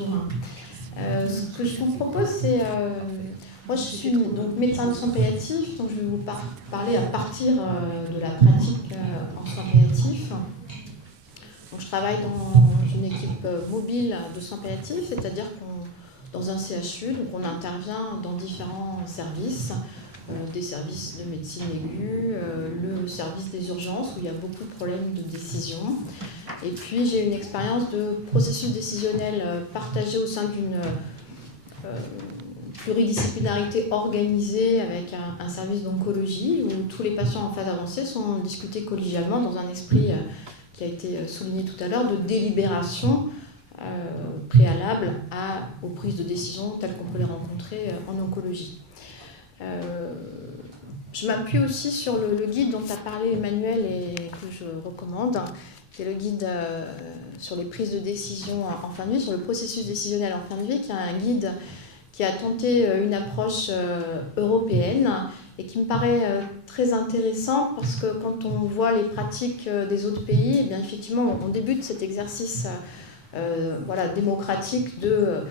bonjour. Ce que je vous propose, c'est... moi, je suis donc médecin de soins palliatifs, donc je vais vous parler à partir de la pratique en soins palliatifs. Donc, je travaille dans une équipe mobile de soins palliatifs, c'est-à-dire qu'on, dans un CHU, donc on intervient dans différents services, des services de médecine aiguë, le service des urgences où il y a beaucoup de problèmes de décision. Et puis j'ai une expérience de processus décisionnel partagé au sein d'une pluridisciplinarité organisée avec un service d'oncologie où tous les patients en phase avancée sont discutés collégialement dans un esprit qui a été souligné tout à l'heure de délibération préalable aux prises de décision telles qu'on peut les rencontrer en oncologie. Je m'appuie aussi sur le guide dont a parlé Emmanuel et que je recommande, qui est le guide sur les prises de décision en fin de vie, sur le processus décisionnel en fin de vie, qui est un guide qui a tenté une approche européenne et qui me paraît très intéressant parce que quand on voit les pratiques des autres pays, eh bien effectivement on débute cet exercice démocratique de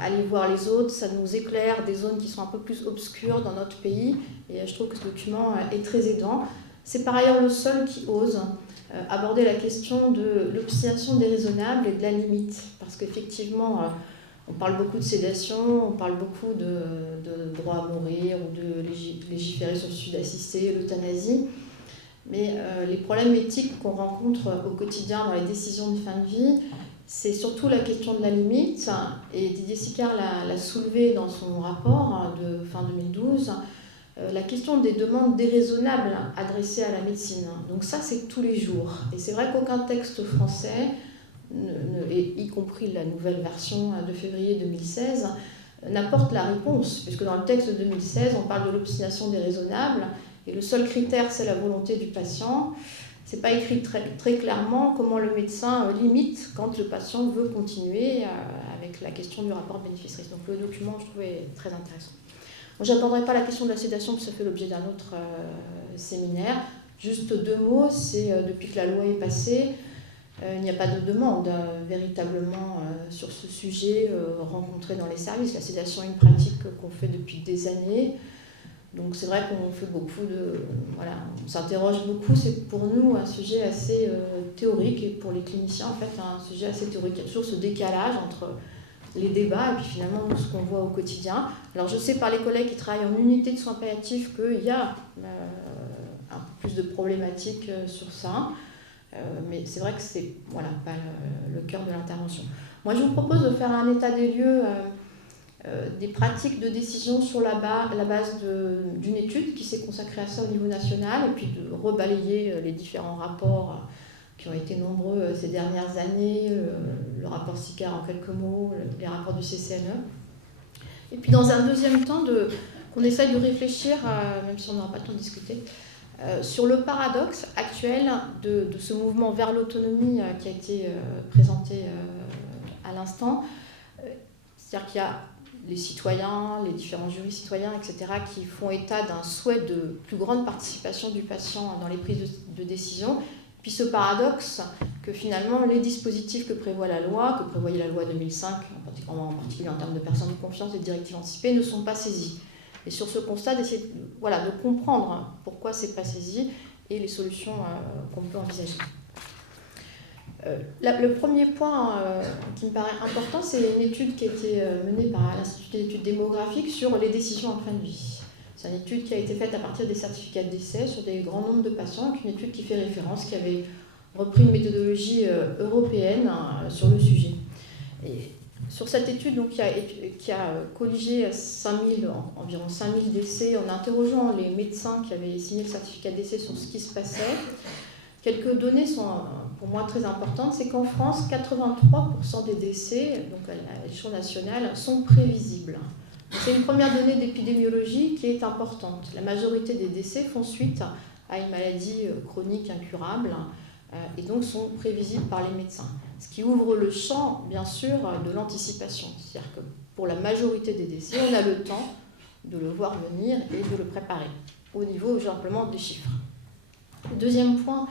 aller voir les autres, ça nous éclaire des zones qui sont un peu plus obscures dans notre pays et je trouve que ce document est très aidant. C'est par ailleurs le seul qui ose aborder la question de l'obstination déraisonnable et de la limite, parce qu'effectivement on parle beaucoup de sédation, on parle beaucoup de droit à mourir ou de légiférer sur le suicide assisté, l'euthanasie, mais les problèmes éthiques qu'on rencontre au quotidien dans les décisions de fin de vie, c'est surtout la question de la limite, et Didier Sicard l'a soulevé dans son rapport de fin 2012, la question des demandes déraisonnables adressées à la médecine. Donc ça, c'est tous les jours. Et c'est vrai qu'aucun texte français, y compris la nouvelle version de février 2016, n'apporte la réponse, puisque dans le texte de 2016, on parle de l'obstination déraisonnable, et le seul critère, c'est la volonté du patient. C'est pas écrit très clairement comment le médecin limite quand le patient veut continuer avec la question du rapport bénéfice-risque. Donc le document, je trouvais très intéressant. Bon, je n'aborderai pas la question de la sédation, parce que ça fait l'objet d'un autre séminaire. Juste deux mots, c'est depuis que la loi est passée, il n'y a pas de demande véritablement sur ce sujet rencontré dans les services. La sédation est une pratique qu'on fait depuis des années. Donc c'est vrai qu'on fait beaucoup on s'interroge beaucoup, c'est pour nous un sujet assez théorique et pour les cliniciens en fait un sujet assez théorique. Il y a toujours ce décalage entre les débats et puis finalement ce qu'on voit au quotidien. Alors je sais par les collègues qui travaillent en unité de soins palliatifs qu'il y a un peu plus de problématiques sur ça, mais c'est vrai que c'est pas le cœur de l'intervention. Moi je vous propose de faire un état des lieux des pratiques de décision sur la base d'une étude qui s'est consacrée à ça au niveau national et puis de rebalayer les différents rapports qui ont été nombreux ces dernières années, le rapport Sicard en quelques mots, les rapports du CCNE. Et puis dans un deuxième temps, qu'on essaye de réfléchir, même si on n'aura pas le temps de discuter, sur le paradoxe actuel de ce mouvement vers l'autonomie qui a été présenté à l'instant. C'est-à-dire qu'il y a les citoyens, les différents jurys citoyens, etc., qui font état d'un souhait de plus grande participation du patient dans les prises de décision. Puis ce paradoxe que finalement les dispositifs que prévoit la loi, que prévoyait la loi 2005, en particulier en termes de personnes de confiance et de directives anticipées, ne sont pas saisis. Et sur ce constat, d'essayer de comprendre pourquoi ce n'est pas saisi et les solutions qu'on peut envisager. Le premier point qui me paraît important, c'est une étude qui a été menée par l'Institut d'études démographiques sur les décisions en fin de vie. C'est une étude qui a été faite à partir des certificats de décès sur des grands nombres de patients, une étude qui fait référence, qui avait repris une méthodologie européenne sur le sujet. Et sur cette étude donc, qui a colligé environ 5000 décès en interrogeant les médecins qui avaient signé le certificat de décès sur ce qui se passait, quelques données sont pour moi très importantes, c'est qu'en France, 83% des décès, donc à l'échelle nationale, sont prévisibles. C'est une première donnée d'épidémiologie qui est importante. La majorité des décès font suite à une maladie chronique incurable et donc sont prévisibles par les médecins. Ce qui ouvre le champ, bien sûr, de l'anticipation. C'est-à-dire que pour la majorité des décès, on a le temps de le voir venir et de le préparer, au niveau simplement des chiffres. Le deuxième point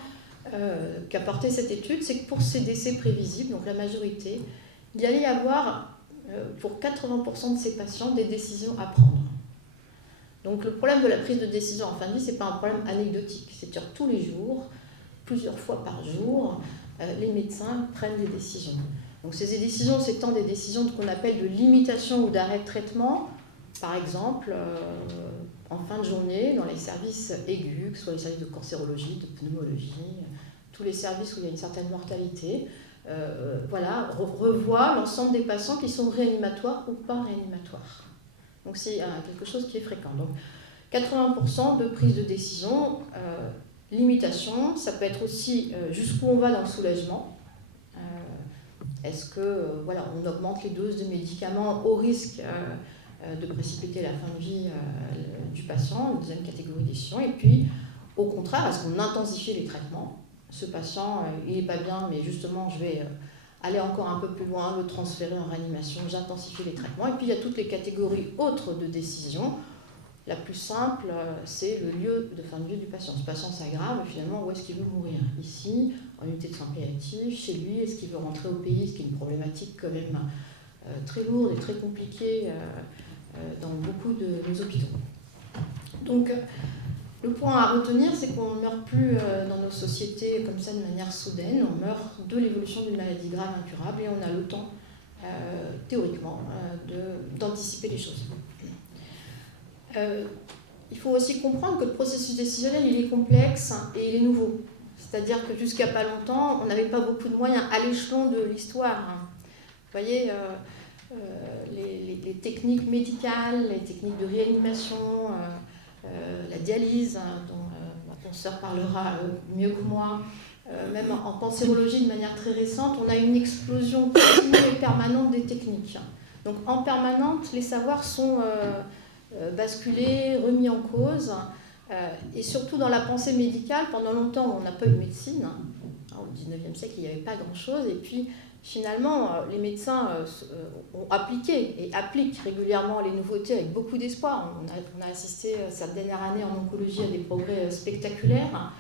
qu'a porté cette étude, c'est que pour ces décès prévisibles, donc la majorité, il y allait y avoir, pour 80% de ces patients, des décisions à prendre. Donc le problème de la prise de décision en fin de vie, ce n'est pas un problème anecdotique. C'est-à-dire tous les jours, plusieurs fois par jour, les médecins prennent des décisions. Donc ces décisions, c'est tant des décisions qu'on appelle de limitation ou d'arrêt de traitement, par exemple, en fin de journée, dans les services aigus, que ce soit les services de cancérologie, de pneumologie, tous les services où il y a une certaine mortalité, revoit l'ensemble des patients qui sont réanimatoires ou pas réanimatoires. Donc c'est quelque chose qui est fréquent. Donc 80% de prise de décision, limitation, ça peut être aussi jusqu'où on va dans le soulagement. Est-ce que on augmente les doses de médicaments au risque de précipiter la fin de vie du patient, une deuxième catégorie de décision. Et puis, au contraire, est-ce qu'on intensifie les traitements? Ce patient, il n'est pas bien, mais justement, je vais aller encore un peu plus loin, le transférer en réanimation, j'intensifie les traitements. Et puis, il y a toutes les catégories autres de décision. La plus simple, c'est le lieu de fin de vie du patient. Ce patient s'aggrave, finalement, où est-ce qu'il veut mourir? Ici, en unité de soins palliatifs, chez lui, est-ce qu'il veut rentrer au pays, ce qui est une problématique quand même très lourde et très compliquée dans beaucoup de nos hôpitaux. Donc, le point à retenir, c'est qu'on ne meurt plus dans nos sociétés comme ça de manière soudaine, on meurt de l'évolution d'une maladie grave incurable et on a le temps, théoriquement, d'anticiper les choses. Il faut aussi comprendre que le processus décisionnel, il est complexe et il est nouveau. C'est-à-dire que jusqu'à pas longtemps, on n'avait pas beaucoup de moyens à l'échelon de l'histoire. Vous voyez, les techniques médicales, les techniques de réanimation, la dialyse, dont ma consoeur parlera mieux que moi, même en cancérologie de manière très récente, on a une explosion continue et permanente des techniques. Donc en permanente, les savoirs sont basculés, remis en cause, et surtout dans la pensée médicale, pendant longtemps on n'a pas eu de médecine. Au XIXe siècle, il n'y avait pas grand-chose, et puis finalement, les médecins ont appliqué et appliquent régulièrement les nouveautés avec beaucoup d'espoir. On a assisté cette dernière année en oncologie à des progrès spectaculaires.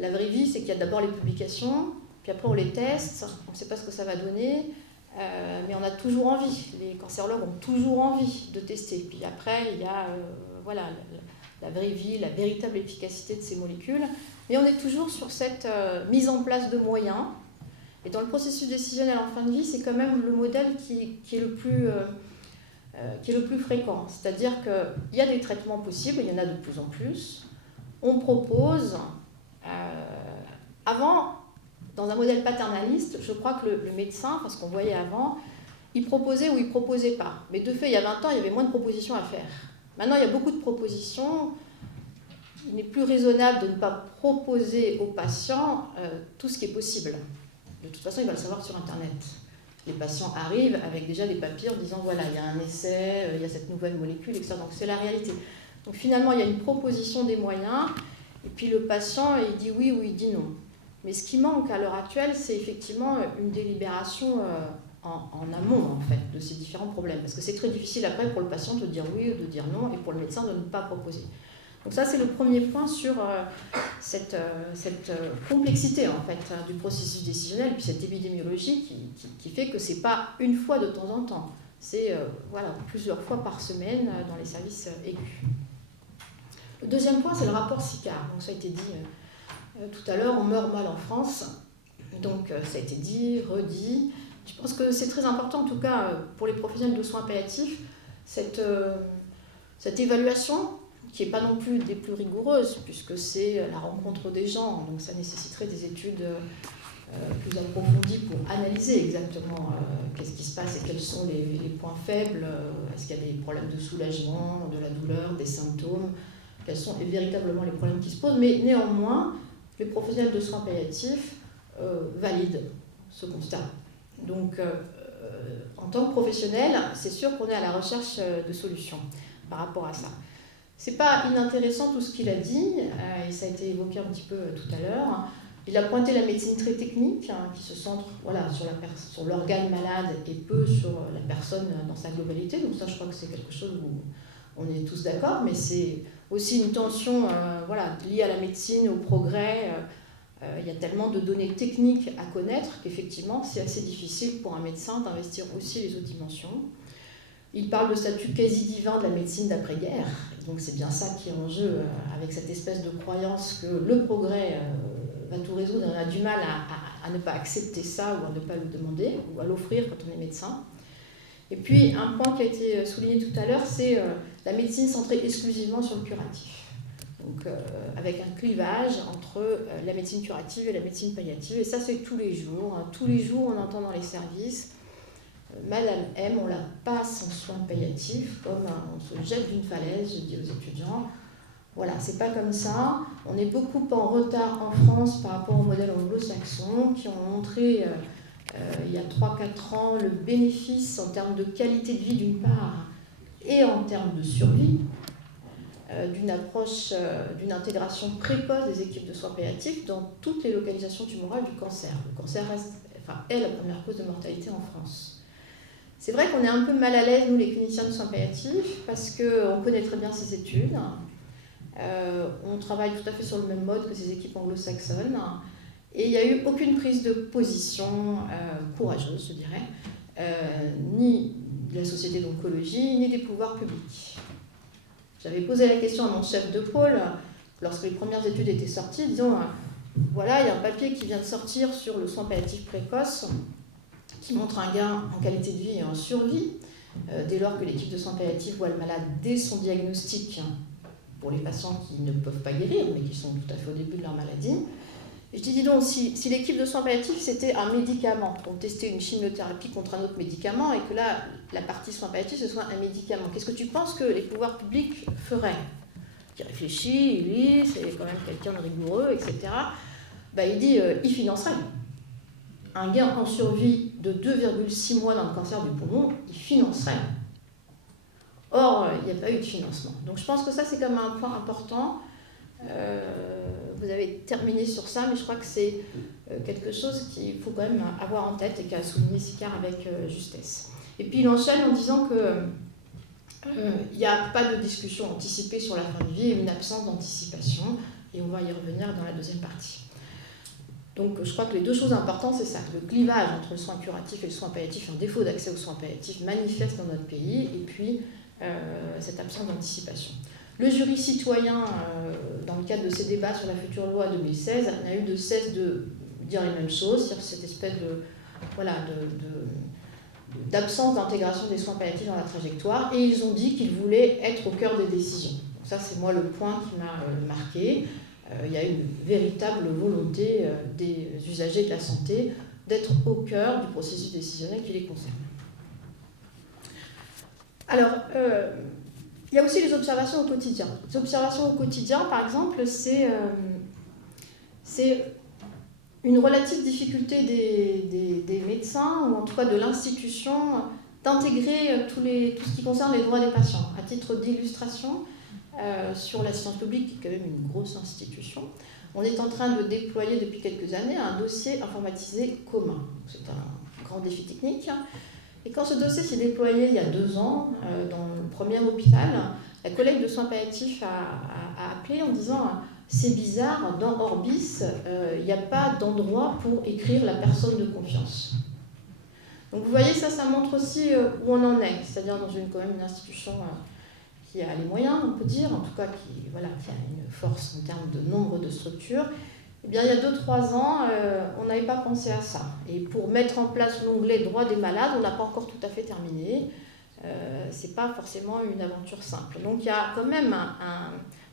La vraie vie, c'est qu'il y a d'abord les publications, puis après on les teste, on ne sait pas ce que ça va donner, mais on a toujours envie, les cancérologues ont toujours envie de tester. Puis après, il y a la vraie vie, la véritable efficacité de ces molécules, mais on est toujours sur cette mise en place de moyens. Et dans le processus décisionnel en fin de vie, c'est quand même le modèle qui est le plus fréquent. C'est-à-dire qu'il y a des traitements possibles, il y en a de plus en plus. On propose, avant, dans un modèle paternaliste, je crois que le médecin, parce qu'on voyait avant, il proposait ou il ne proposait pas. Mais de fait, il y a 20 ans, il y avait moins de propositions à faire. Maintenant, il y a beaucoup de propositions. Il n'est plus raisonnable de ne pas proposer aux patients tout ce qui est possible. De toute façon, il va le savoir sur Internet. Les patients arrivent avec déjà des papiers en disant voilà, il y a un essai, il y a cette nouvelle molécule, etc. Donc c'est la réalité. Donc finalement, il y a une proposition des moyens, et puis le patient, il dit oui ou il dit non. Mais ce qui manque à l'heure actuelle, c'est effectivement une délibération en amont, en fait, de ces différents problèmes. Parce que c'est très difficile après pour le patient de dire oui ou de dire non, et pour le médecin de ne pas proposer. Donc ça, c'est le premier point sur cette complexité en fait, du processus décisionnel, puis cette épidémiologie qui fait que ce n'est pas une fois de temps en temps, c'est plusieurs fois par semaine dans les services aigus. Le deuxième point, c'est le rapport SICAR. Donc ça a été dit tout à l'heure, on meurt mal en France, donc ça a été dit, redit. Je pense que c'est très important, en tout cas pour les professionnels de soins palliatifs, cette évaluation, qui n'est pas non plus des plus rigoureuses, puisque c'est la rencontre des gens, donc ça nécessiterait des études plus approfondies pour analyser exactement qu'est-ce qui se passe et quels sont les points faibles, est-ce qu'il y a des problèmes de soulagement, de la douleur, des symptômes, quels sont véritablement les problèmes qui se posent, mais néanmoins, les professionnels de soins palliatifs valident ce constat. Donc, en tant que professionnel, c'est sûr qu'on est à la recherche de solutions par rapport à ça. C'est pas inintéressant tout ce qu'il a dit, et ça a été évoqué un petit peu tout à l'heure. Il a pointé la médecine très technique, qui se centre sur l'organe malade et peu sur la personne dans sa globalité. Donc ça, je crois que c'est quelque chose où on est tous d'accord, mais c'est aussi une tension liée à la médecine, au progrès, Il y a tellement de données techniques à connaître qu'effectivement, c'est assez difficile pour un médecin d'investir aussi les autres dimensions. Il parle de statut quasi divin de la médecine d'après-guerre. Donc c'est bien ça qui est en jeu avec cette espèce de croyance que le progrès va tout résoudre. On a du mal à ne pas accepter ça ou à ne pas le demander ou à l'offrir quand on est médecin. Et puis un point qui a été souligné tout à l'heure, c'est la médecine centrée exclusivement sur le curatif. Donc avec un clivage entre la médecine curative et la médecine palliative. Et ça c'est tous les jours. Tous les jours on entend dans les services Madame M, on la passe en soins palliatifs, comme on se jette d'une falaise, je dis aux étudiants. Voilà, c'est pas comme ça. On est beaucoup en retard en France par rapport au modèle anglo-saxon, qui ont montré il y a 3-4 ans le bénéfice en termes de qualité de vie d'une part et en termes de survie d'une approche, d'une intégration précoce des équipes de soins palliatifs dans toutes les localisations tumorales du cancer. Le cancer est la première cause de mortalité en France. C'est vrai qu'on est un peu mal à l'aise, nous, les cliniciens de soins palliatifs, parce qu'on connaît très bien ces études. On travaille tout à fait sur le même mode que ces équipes anglo-saxonnes. Et il n'y a eu aucune prise de position courageuse, je dirais, ni de la société d'oncologie, ni des pouvoirs publics. J'avais posé la question à mon chef de pôle, lorsque les premières études étaient sorties, disons, voilà, il y a un papier qui vient de sortir sur le soin palliatif précoce, qui montre un gain en qualité de vie et en survie, dès lors que l'équipe de soins palliatifs voit le malade dès son diagnostic, pour les patients qui ne peuvent pas guérir, mais qui sont tout à fait au début de leur maladie. Et je dis donc, si l'équipe de soins palliatifs, c'était un médicament, on testait une chimiothérapie contre un autre médicament, et que là, la partie soins palliatifs, ce soit un médicament, qu'est-ce que tu penses que les pouvoirs publics feraient? Il réfléchit, il lit, c'est quand même quelqu'un de rigoureux, etc. Il dit, il financerait. Un gain en survie de 2,6 mois dans le cancer du poumon, il financerait. Or, il n'y a pas eu de financement. Donc je pense que ça, c'est quand même un point important. Vous avez terminé sur ça, mais je crois que c'est quelque chose qu'il faut quand même avoir en tête et qu'a souligné Sicard avec justesse. Et puis il enchaîne en disant qu'il n'y a pas de discussion anticipée sur la fin de vie et une absence d'anticipation, et on va y revenir dans la deuxième partie. Donc je crois que les deux choses importantes, c'est ça, le clivage entre le soin curatif et le soin palliatif, un défaut d'accès aux soins palliatifs manifeste dans notre pays, et puis cette absence d'anticipation. Le jury citoyen, dans le cadre de ces débats sur la future loi 2016, n'a eu de cesse de dire les mêmes choses, c'est-à-dire cette espèce d'absence d'intégration des soins palliatifs dans la trajectoire, et ils ont dit qu'ils voulaient être au cœur des décisions. Donc ça, c'est moi le point qui m'a marqué. Il y a une véritable volonté des usagers de la santé d'être au cœur du processus décisionnel qui les concerne. Alors, il y a aussi les observations au quotidien. Les observations au quotidien, par exemple, c'est une relative difficulté des médecins, ou en tout cas de l'institution, d'intégrer tout ce qui concerne les droits des patients. À titre d'illustration, sur l'assistance publique, qui est quand même une grosse institution, on est en train de déployer depuis quelques années un dossier informatisé commun. C'est un grand défi technique. Et quand ce dossier s'est déployé il y a 2 ans, dans le premier hôpital, la collègue de soins palliatifs a appelé en disant « C'est bizarre, dans Orbis, il n'y a pas d'endroit pour écrire la personne de confiance ». Donc vous voyez, ça montre aussi où on en est, c'est-à-dire dans quand même une institution qui a les moyens, on peut dire, en tout cas qui a une force en termes de nombre de structures. Eh bien, il y a 2-3 ans, on n'avait pas pensé à ça. Et pour mettre en place l'onglet droits des malades, on n'a pas encore tout à fait terminé. Ce n'est pas forcément une aventure simple. Donc il y a quand même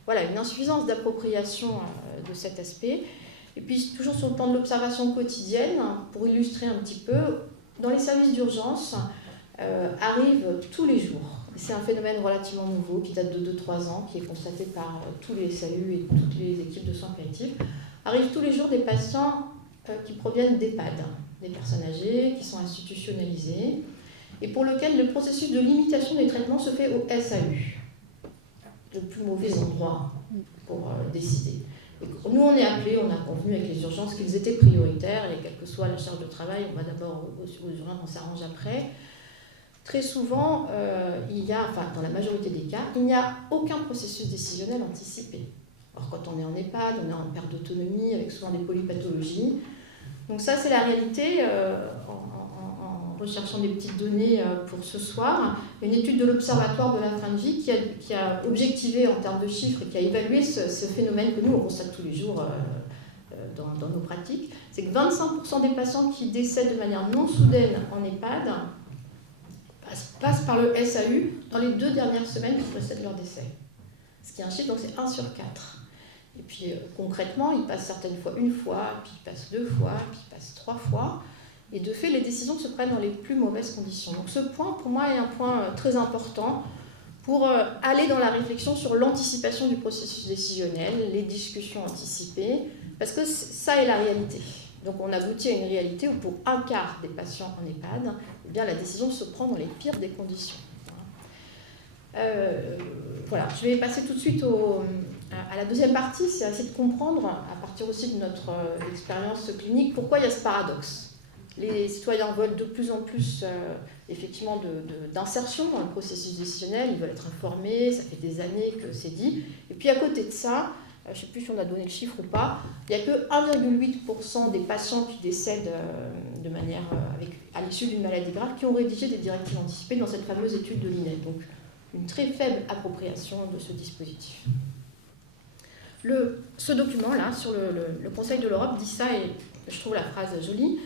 une insuffisance d'appropriation de cet aspect. Et puis toujours sur le plan de l'observation quotidienne, pour illustrer un petit peu, dans les services d'urgence, arrivent tous les jours. C'est un phénomène relativement nouveau qui date de 2-3 ans, qui est constaté par tous les SAMU et toutes les équipes de soins palliatifs. Arrivent tous les jours des patients qui proviennent d'EHPAD, des personnes âgées qui sont institutionnalisées, et pour lesquels le processus de limitation des traitements se fait au SAU, le plus mauvais endroit pour décider. Et nous, on est appelés, on a convenu avec les urgences qu'ils étaient prioritaires, et quelle que soit la charge de travail, on va d'abord aux urgences, on s'arrange après. Très souvent, dans la majorité des cas, il n'y a aucun processus décisionnel anticipé. Alors quand on est en EHPAD, on est en perte d'autonomie avec souvent des polypathologies. Donc ça, c'est la réalité en recherchant des petites données pour ce soir. Une étude de l'Observatoire de la fin de vie qui a objectivé en termes de chiffres et qui a évalué ce phénomène que nous, on constate tous les jours dans nos pratiques. C'est que 25% des patients qui décèdent de manière non soudaine en EHPAD passent par le SAU dans les 2 dernières semaines qui précèdent leur décès. Ce qui est un chiffre, donc c'est 1 sur 4. Et puis concrètement, ils passent certaines fois 1 fois, puis ils passent 2 fois, puis ils passent 3 fois. Et de fait, les décisions se prennent dans les plus mauvaises conditions. Donc ce point, pour moi, est un point très important pour aller dans la réflexion sur l'anticipation du processus décisionnel, les discussions anticipées, parce que ça est la réalité. Donc on aboutit à une réalité où pour 1/4 des patients en EHPAD, eh bien, la décision se prend dans les pires des conditions. Voilà, je vais passer tout de suite à la deuxième partie, c'est essayer de comprendre, à partir aussi de notre expérience clinique, pourquoi il y a ce paradoxe. Les citoyens veulent de plus en plus effectivement d'insertion dans le processus décisionnel, ils veulent être informés, ça fait des années que c'est dit. Et puis à côté de ça, je ne sais plus si on a donné le chiffre ou pas, il n'y a que 1,8% des patients qui décèdent de manière, à l'issue d'une maladie grave qui ont rédigé des directives anticipées dans cette fameuse étude de l'INED. Donc une très faible appropriation de ce dispositif. Ce document-là, sur le Conseil de l'Europe, dit ça, et je trouve la phrase jolie.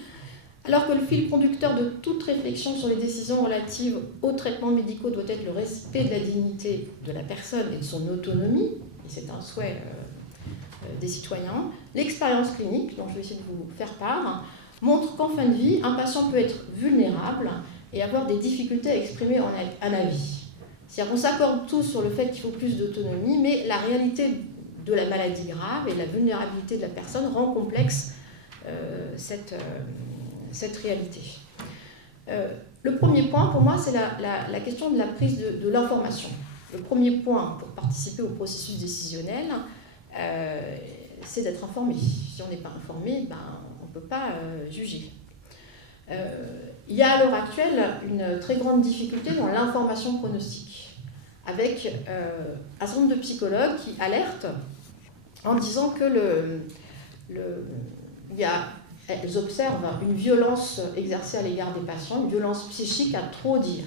Alors que le fil conducteur de toute réflexion sur les décisions relatives aux traitements médicaux doit être le respect de la dignité de la personne et de son autonomie, et c'est un souhait des citoyens, l'expérience clinique, dont je vais essayer de vous faire part, montre qu'en fin de vie, un patient peut être vulnérable et avoir des difficultés à exprimer un avis. C'est-à-dire qu'on s'accorde tous sur le fait qu'il faut plus d'autonomie, mais la réalité de la maladie grave et la vulnérabilité de la personne rend complexe cette réalité. Le premier point, pour moi, c'est la question de la prise de l'information. Le premier point pour participer au processus décisionnel, c'est d'être informé. Si on n'est pas informé, on ne peut pas juger. Il y a à l'heure actuelle une très grande difficulté dans l'information pronostique, avec un certain nombre de psychologues qui alertent en disant que elles observent une violence exercée à l'égard des patients, une violence psychique à trop dire.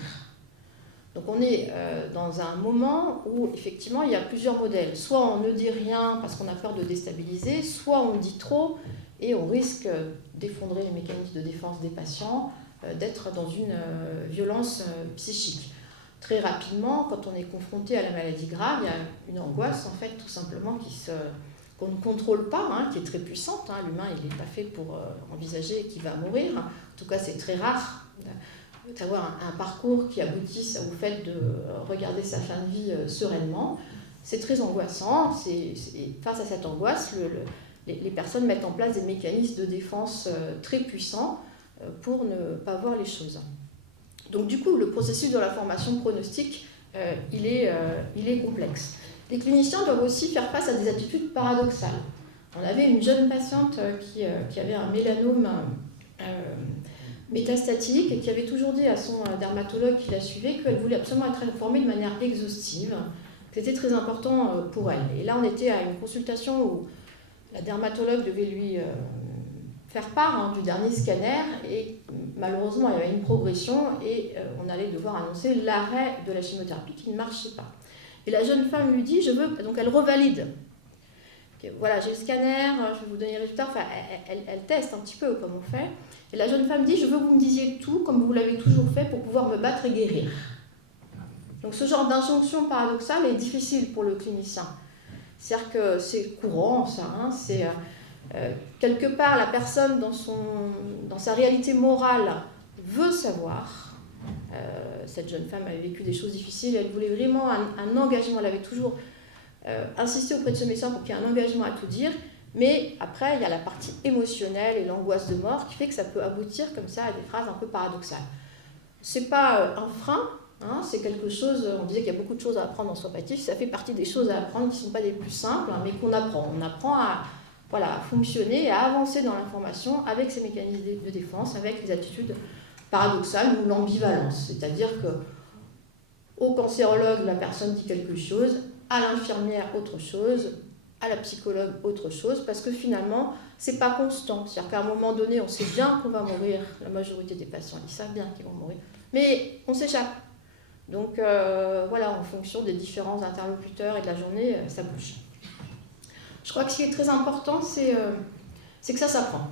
Donc on est dans un moment où effectivement il y a plusieurs modèles. Soit on ne dit rien parce qu'on a peur de déstabiliser, soit on dit trop et on risque d'effondrer les mécanismes de défense des patients, d'être dans une violence psychique. Très rapidement, quand on est confronté à la maladie grave, il y a une angoisse en fait tout simplement qu'on ne contrôle pas, qui est très puissante. L'humain, il n'est pas fait pour envisager qu'il va mourir. En tout cas, c'est très rare d'avoir un parcours qui aboutisse au fait de regarder sa fin de vie sereinement. C'est très angoissant. Face à cette angoisse, les personnes mettent en place des mécanismes de défense très puissants pour ne pas voir les choses. Donc du coup, le processus de la formation pronostique, il est complexe. Les cliniciens doivent aussi faire face à des attitudes paradoxales. On avait une jeune patiente qui avait un mélanome métastatique et qui avait toujours dit à son dermatologue qui la suivait qu'elle voulait absolument être informée de manière exhaustive, que c'était très important pour elle. Et là, on était à une consultation où la dermatologue devait lui faire part du dernier scanner et malheureusement, il y avait une progression et on allait devoir annoncer l'arrêt de la chimiothérapie qui ne marchait pas. Et la jeune femme lui dit, donc elle revalide. Voilà, j'ai le scanner, je vais vous donner les résultats. Enfin, elle teste un petit peu comme on fait. Et la jeune femme dit, je veux que vous me disiez tout comme vous l'avez toujours fait pour pouvoir me battre et guérir. Donc ce genre d'injonction paradoxale est difficile pour le clinicien. C'est-à-dire que c'est courant, ça. C'est quelque part la personne dans sa réalité morale veut savoir. Cette jeune femme avait vécu des choses difficiles, elle voulait vraiment un engagement, elle avait toujours insisté auprès de ce médecin pour qu'il y ait un engagement à tout dire, mais après il y a la partie émotionnelle et l'angoisse de mort qui fait que ça peut aboutir comme ça à des phrases un peu paradoxales. C'est pas un frein, c'est quelque chose, on disait qu'il y a beaucoup de choses à apprendre en soins palliatifs, ça fait partie des choses à apprendre qui ne sont pas les plus simples, mais qu'on apprend. On apprend à fonctionner et à avancer dans l'information avec ces mécanismes de défense, avec les attitudes paradoxale ou l'ambivalence, c'est-à-dire qu'au cancérologue, la personne dit quelque chose, à l'infirmière, autre chose, à la psychologue autre chose, parce que finalement, c'est pas constant. C'est-à-dire qu'à un moment donné, on sait bien qu'on va mourir, la majorité des patients, ils savent bien qu'ils vont mourir, mais on s'échappe. Donc voilà, en fonction des différents interlocuteurs et de la journée, ça bouge. Je crois que ce qui est très important, c'est que ça s'apprend.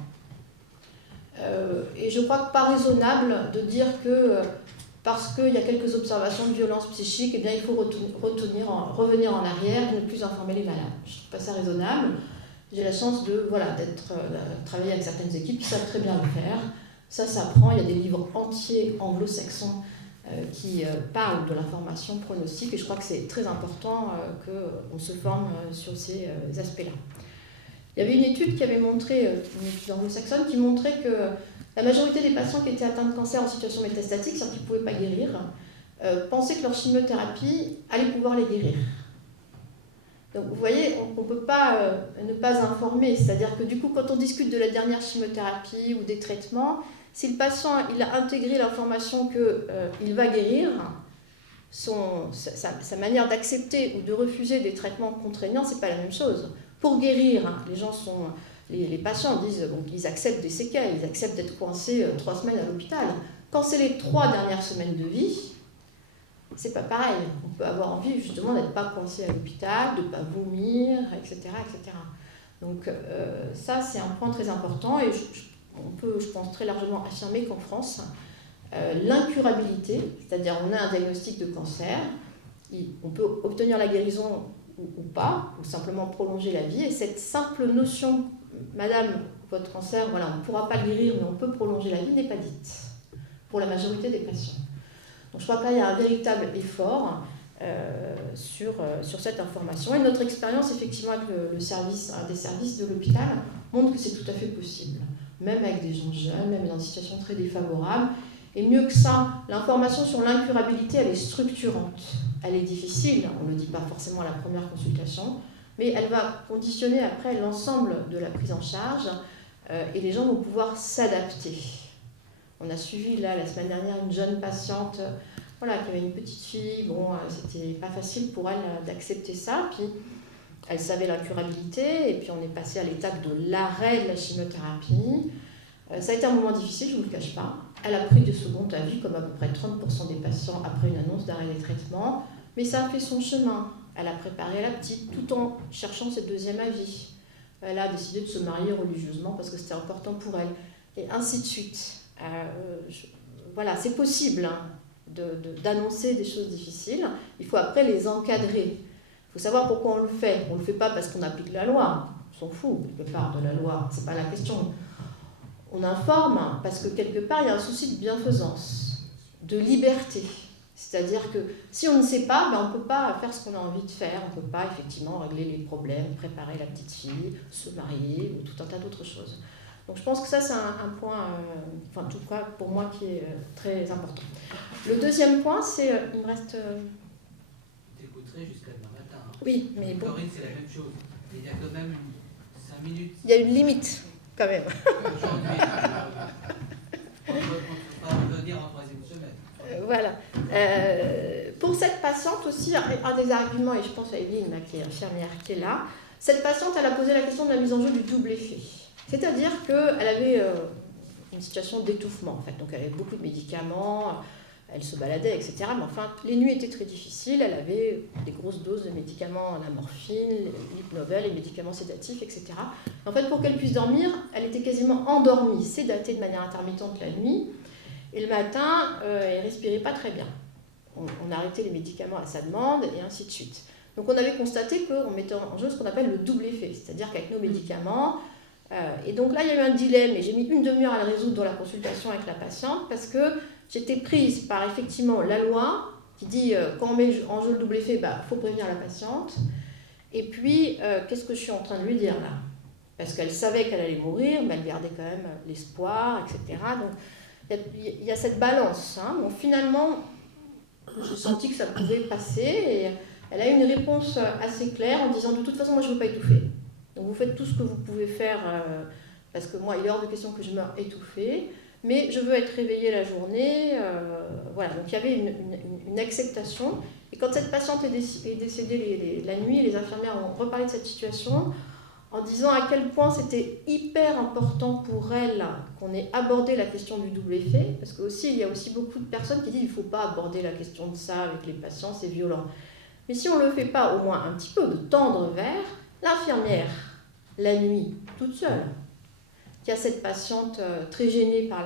Et je crois que pas raisonnable de dire que parce qu'il y a quelques observations de violence psychique, eh bien, il faut revenir en arrière et ne plus informer les malades. Je ne trouve pas ça raisonnable. J'ai la chance de travailler avec certaines équipes qui savent très bien le faire. Ça s'apprend. Il y a des livres entiers anglo-saxons qui parlent de l'information pronostique, et je crois que c'est très important qu'on se forme sur ces aspects-là. Il y avait une étude qui avait montré, une étude anglo-saxonne, qui montrait que la majorité des patients qui étaient atteints de cancer en situation métastatique, c'est-à-dire qu'ils ne pouvaient pas guérir, pensaient que leur chimiothérapie allait pouvoir les guérir. Donc vous voyez, on ne peut pas ne pas informer, c'est-à-dire que du coup, quand on discute de la dernière chimiothérapie ou des traitements, si le patient il a intégré l'information qu'il va guérir, sa manière d'accepter ou de refuser des traitements contraignants, ce n'est pas la même chose. Pour guérir, les patients disent qu'ils acceptent des séquelles, ils acceptent d'être coincés 3 semaines à l'hôpital. Quand c'est les 3 dernières semaines de vie, c'est pas pareil. On peut avoir envie justement d'être pas coincé à l'hôpital, de ne pas vomir, etc. etc. Donc ça, c'est un point très important, et on peut, je pense, très largement affirmer qu'en France, l'incurabilité, c'est-à-dire on a un diagnostic de cancer, on peut obtenir la guérison ou pas, ou simplement prolonger la vie, et cette simple notion, madame, votre cancer, voilà, on ne pourra pas le guérir, mais on peut prolonger la vie, n'est pas dite pour la majorité des patients. Donc je crois que là, il y a un véritable effort sur cette information, et notre expérience, effectivement, avec un des services de l'hôpital, montre que c'est tout à fait possible, même avec des gens jeunes, même dans des situations très défavorables. Et mieux que ça, l'information sur l'incurabilité, elle est structurante. Elle est difficile, on ne le dit pas forcément à la première consultation, mais elle va conditionner après l'ensemble de la prise en charge, et les gens vont pouvoir s'adapter. On a suivi là, la semaine dernière, une jeune patiente qui avait une petite fille. Bon, c'était pas facile pour elle d'accepter ça. Puis elle savait l'incurabilité, et puis on est passé à l'étape de l'arrêt de la chimiothérapie. Ça a été un moment difficile, je ne vous le cache pas. Elle a pris de second avis, comme à peu près 30% des patients après une annonce d'arrêt des traitements, mais ça a fait son chemin. Elle a préparé la petite tout en cherchant cette deuxième avis. Elle a décidé de se marier religieusement parce que c'était important pour elle, et ainsi de suite. Voilà, c'est possible d'annoncer des choses difficiles. Il faut après les encadrer. Il faut savoir pourquoi on le fait. On ne le fait pas parce qu'on applique la loi. On s'en fout quelque part de la loi, c'est pas la question. On informe parce que quelque part il y a un souci de bienfaisance, de liberté. C'est-à-dire que si on ne sait pas, on ne peut pas faire ce qu'on a envie de faire. On ne peut pas effectivement régler les problèmes, préparer la petite fille, se marier ou tout un tas d'autres choses. Donc je pense que ça c'est un point, en tout cas pour moi, qui est très important. Le deuxième point, c'est, il me reste... T'écouterais jusqu'à demain matin. Hein. Oui, mais bon... Corinne, c'est la même chose. Il y a quand même 5 minutes. Il y a une limite, quand même. Aujourd'hui, on va revenir en 3e semaine. Voilà. Pour cette patiente aussi, un des arguments, et je pense à Evelyne, qui est infirmière, qui est là, cette patiente, elle a posé la question de la mise en jeu du double effet. C'est-à-dire qu'elle avait une situation d'étouffement, en fait. Donc elle avait beaucoup de médicaments, elle se baladait, etc. Mais enfin, les nuits étaient très difficiles, elle avait des grosses doses de médicaments, la morphine, l'hypnovel, les médicaments sédatifs, etc. En fait, pour qu'elle puisse dormir, elle était quasiment endormie, sédatée de manière intermittente la nuit, et le matin, elle ne respirait pas très bien. On arrêtait les médicaments à sa demande, et ainsi de suite. Donc on avait constaté qu'on mettait en jeu ce qu'on appelle le double effet, c'est-à-dire qu'avec nos médicaments, et donc là il y a eu un dilemme, et j'ai mis une demi-heure à le résoudre dans la consultation avec la patiente, parce que j'étais prise par effectivement la loi qui dit quand on met en jeu le double effet, faut prévenir la patiente, et puis qu'est-ce que je suis en train de lui dire là? Parce qu'elle savait qu'elle allait mourir, mais elle gardait quand même l'espoir, etc. Donc il y a cette balance. Hein. Bon, finalement, j'ai senti que ça pouvait passer, et elle a eu une réponse assez claire en disant de toute façon moi je ne veux pas étouffer. Donc vous faites tout ce que vous pouvez faire, parce que moi il est hors de question que je meure étouffée, mais je veux être réveillée la journée, voilà, donc il y avait une acceptation. Et quand cette patiente est décédée la nuit, les infirmières ont reparlé de cette situation en disant à quel point c'était hyper important pour elles qu'on ait abordé la question du double effet, parce qu'il y a aussi beaucoup de personnes qui disent qu'il ne faut pas aborder la question de ça avec les patients, c'est violent. Mais si on ne le fait pas, au moins un petit peu, de tendre vers l'infirmière, la nuit, toute seule, qui a cette patiente très gênée par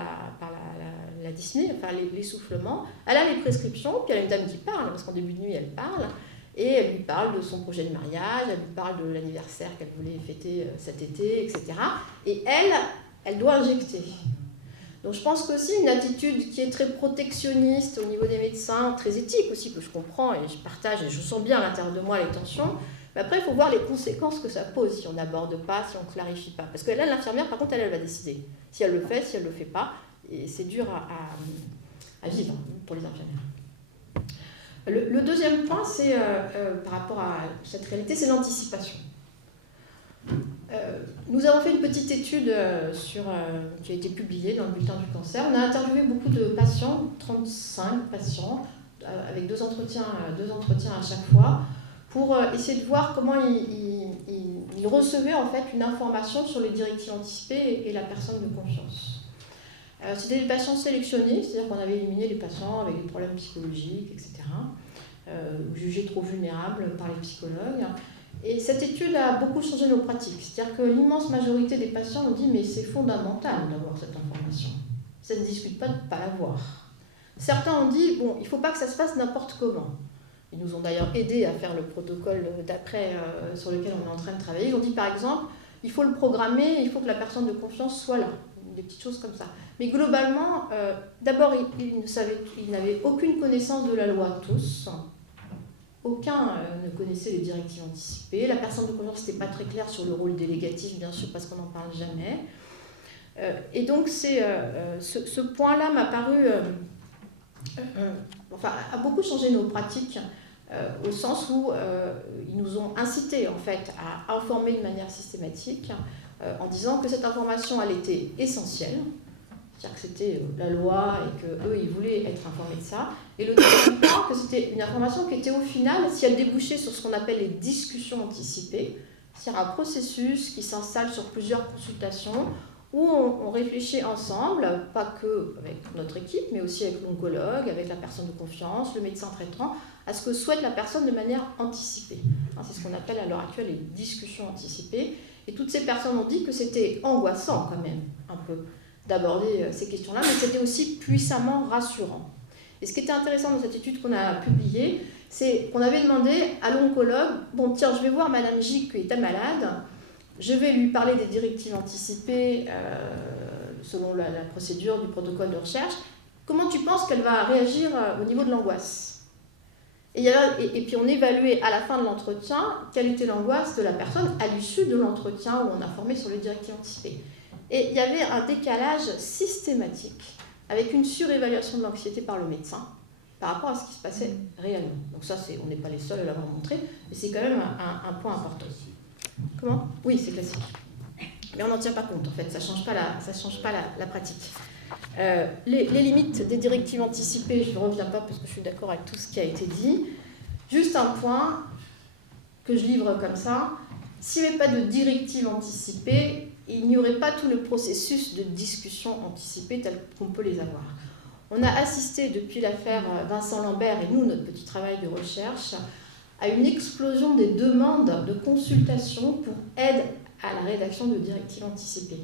la dyspnée, enfin l'essoufflement, elle a les prescriptions, puis elle a une dame qui parle, parce qu'en début de nuit, elle parle, et elle lui parle de son projet de mariage, elle lui parle de l'anniversaire qu'elle voulait fêter cet été, etc. Et elle doit injecter. Donc je pense qu'aussi une attitude qui est très protectionniste au niveau des médecins, très éthique aussi, que je comprends et je partage et je sens bien à l'intérieur de moi les tensions, mais après il faut voir les conséquences que ça pose si on n'aborde pas, si on ne clarifie pas. Parce que là, l'infirmière, par contre, elle va décider si elle le fait, si elle ne le fait pas, et c'est dur à vivre pour les infirmières. Le deuxième point, c'est par rapport à cette réalité, c'est l'anticipation. Nous avons fait une petite étude qui a été publiée dans le bulletin du cancer. On a interviewé beaucoup de patients, 35 patients, avec deux entretiens à chaque fois, pour essayer de voir comment ils recevaient en fait une information sur les directives anticipées et la personne de confiance. C'était des patients sélectionnés, c'est-à-dire qu'on avait éliminé les patients avec des problèmes psychologiques, etc., jugés trop vulnérables par les psychologues. Et cette étude a beaucoup changé nos pratiques. C'est-à-dire que l'immense majorité des patients ont dit « mais c'est fondamental d'avoir cette information. Ça ne discute pas de ne pas l'avoir. » Certains ont dit « bon, il ne faut pas que ça se fasse n'importe comment. » Ils nous ont d'ailleurs aidés à faire le protocole d'après sur lequel on est en train de travailler. Ils ont dit par exemple « il faut le programmer, il faut que la personne de confiance soit là. » Des petites choses comme ça. Mais globalement, d'abord, ils n'avaient aucune connaissance de la loi tous. Aucun ne connaissait les directives anticipées. La personne de confiance n'était pas très claire sur le rôle délégatif, bien sûr, parce qu'on n'en parle jamais. Et donc, ce point-là m'a paru... a beaucoup changé nos pratiques, au sens où ils nous ont incités, en fait, à informer de manière systématique, en disant que cette information, elle était essentielle, c'est-à-dire que c'était la loi et qu'eux, ils voulaient être informés de ça. Et le deuxième point, que c'était une information qui était au final, si elle débouchait sur ce qu'on appelle les discussions anticipées, c'est-à-dire un processus qui s'installe sur plusieurs consultations, où on réfléchit ensemble, pas que avec notre équipe, mais aussi avec l'oncologue, avec la personne de confiance, le médecin traitant, à ce que souhaite la personne de manière anticipée. C'est ce qu'on appelle à l'heure actuelle les discussions anticipées. Et toutes ces personnes ont dit que c'était angoissant quand même, un peu, d'aborder ces questions-là, mais c'était aussi puissamment rassurant. Et ce qui était intéressant dans cette étude qu'on a publiée, c'est qu'on avait demandé à l'oncologue, bon tiens, je vais voir Madame J qui est malade, je vais lui parler des directives anticipées selon la procédure du protocole de recherche, comment tu penses qu'elle va réagir au niveau de l'angoisse ? Et puis on évaluait à la fin de l'entretien quelle était l'angoisse de la personne à l'issue de l'entretien où on a formé sur les directives anticipées. Et il y avait un décalage systématique avec une surévaluation de l'anxiété par le médecin par rapport à ce qui se passait réellement. Donc ça, on n'est pas les seuls à l'avoir montré, mais c'est quand même un point important. Comment ? Oui, c'est classique. Mais on n'en tient pas compte, en fait, ça ne change pas la pratique. Les limites des directives anticipées, je ne reviens pas parce que je suis d'accord avec tout ce qui a été dit. Juste un point que je livre comme ça. S'il n'y avait pas de directives anticipées, il n'y aurait pas tout le processus de discussion anticipée tel qu'on peut les avoir. On a assisté depuis l'affaire Vincent Lambert et nous, notre petit travail de recherche, à une explosion des demandes de consultation pour aide à la rédaction de directives anticipées.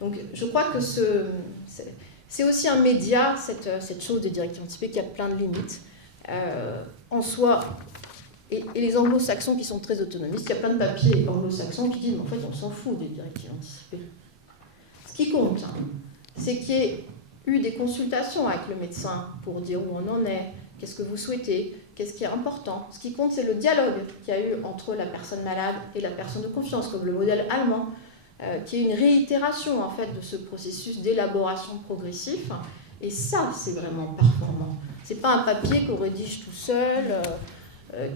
Donc je crois que c'est aussi un média, cette chose des directives anticipées, qui a plein de limites en soi. Et les anglo-saxons qui sont très autonomistes, il y a plein de papiers anglo-saxons qui disent « en fait, on s'en fout des directives anticipées ». Ce qui compte, c'est qu'il y ait eu des consultations avec le médecin pour dire où on en est, qu'est-ce que vous souhaitez, qu'est-ce qui est important. Ce qui compte, c'est le dialogue qu'il y a eu entre la personne malade et la personne de confiance, comme le modèle allemand, qui est une réitération en fait, de ce processus d'élaboration progressif. Et ça, c'est vraiment performant. Ce n'est pas un papier qu'on rédige tout seul,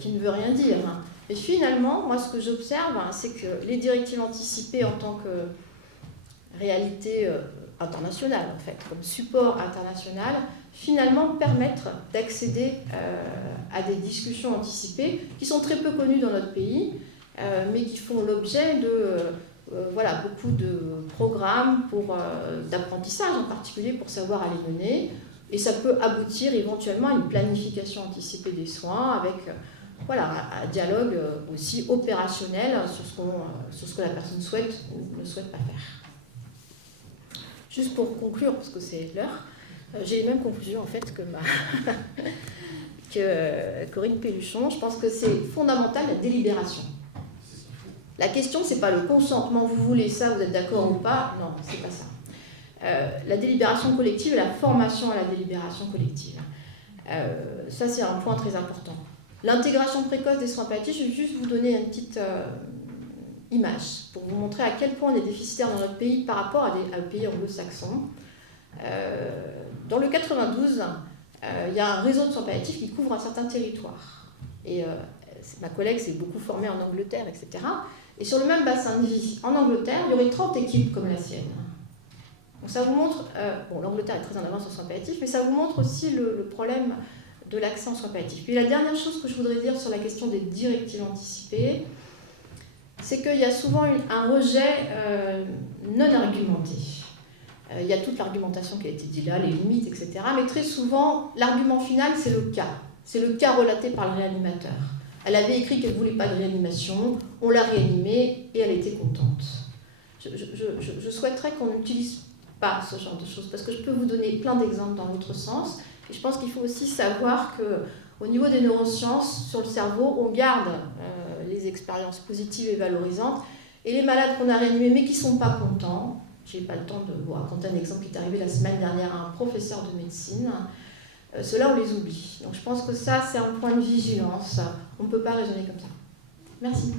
qui ne veut rien dire. Et finalement, moi, ce que j'observe, c'est que les directives anticipées en tant que réalité internationale, en fait, comme support international, finalement permettre d'accéder à des discussions anticipées qui sont très peu connues dans notre pays, mais qui font l'objet de beaucoup de programmes d'apprentissage, en particulier pour savoir à les mener. Et ça peut aboutir éventuellement à une planification anticipée des soins avec un dialogue aussi opérationnel sur ce que la personne souhaite ou ne souhaite pas faire. Juste pour conclure, parce que c'est l'heure, j'ai les mêmes conclusions en fait que Corinne Pelluchon. Je pense que c'est fondamental la délibération. La question, c'est pas le consentement, vous voulez ça, vous êtes d'accord ou pas, non, c'est pas ça. La délibération collective et la formation à la délibération collective. Ça, c'est un point très important. L'intégration précoce des soins palliatifs, je vais juste vous donner une petite image pour vous montrer à quel point on est déficitaire dans notre pays par rapport à un pays anglo-saxon. Dans le 92, il y a un réseau de soins palliatifs qui couvre un certain territoire. Et ma collègue s'est beaucoup formée en Angleterre, etc. Et sur le même bassin de vie, en Angleterre, il y aurait 30 équipes comme la sienne. Donc ça vous montre, l'Angleterre est très en avance sur soins palliatifs, mais ça vous montre aussi le problème de l'accès en soins palliatifs. Puis la dernière chose que je voudrais dire sur la question des directives anticipées, c'est qu'il y a souvent un rejet non argumenté. Il y a toute l'argumentation qui a été dit là, les limites, etc. Mais très souvent, l'argument final, c'est le cas. C'est le cas relaté par le réanimateur. Elle avait écrit qu'elle ne voulait pas de réanimation, on l'a réanimée et elle était contente. Je souhaiterais qu'on n'utilise pas ce genre de choses, parce que je peux vous donner plein d'exemples dans l'autre sens. Et je pense qu'il faut aussi savoir qu'au niveau des neurosciences, sur le cerveau, on garde les expériences positives et valorisantes. Et les malades qu'on a réanimés mais qui ne sont pas contents, je n'ai pas le temps de vous raconter un exemple qui est arrivé la semaine dernière à un professeur de médecine, ceux-là, on les oublie. Donc je pense que ça, c'est un point de vigilance. On ne peut pas raisonner comme ça. Merci.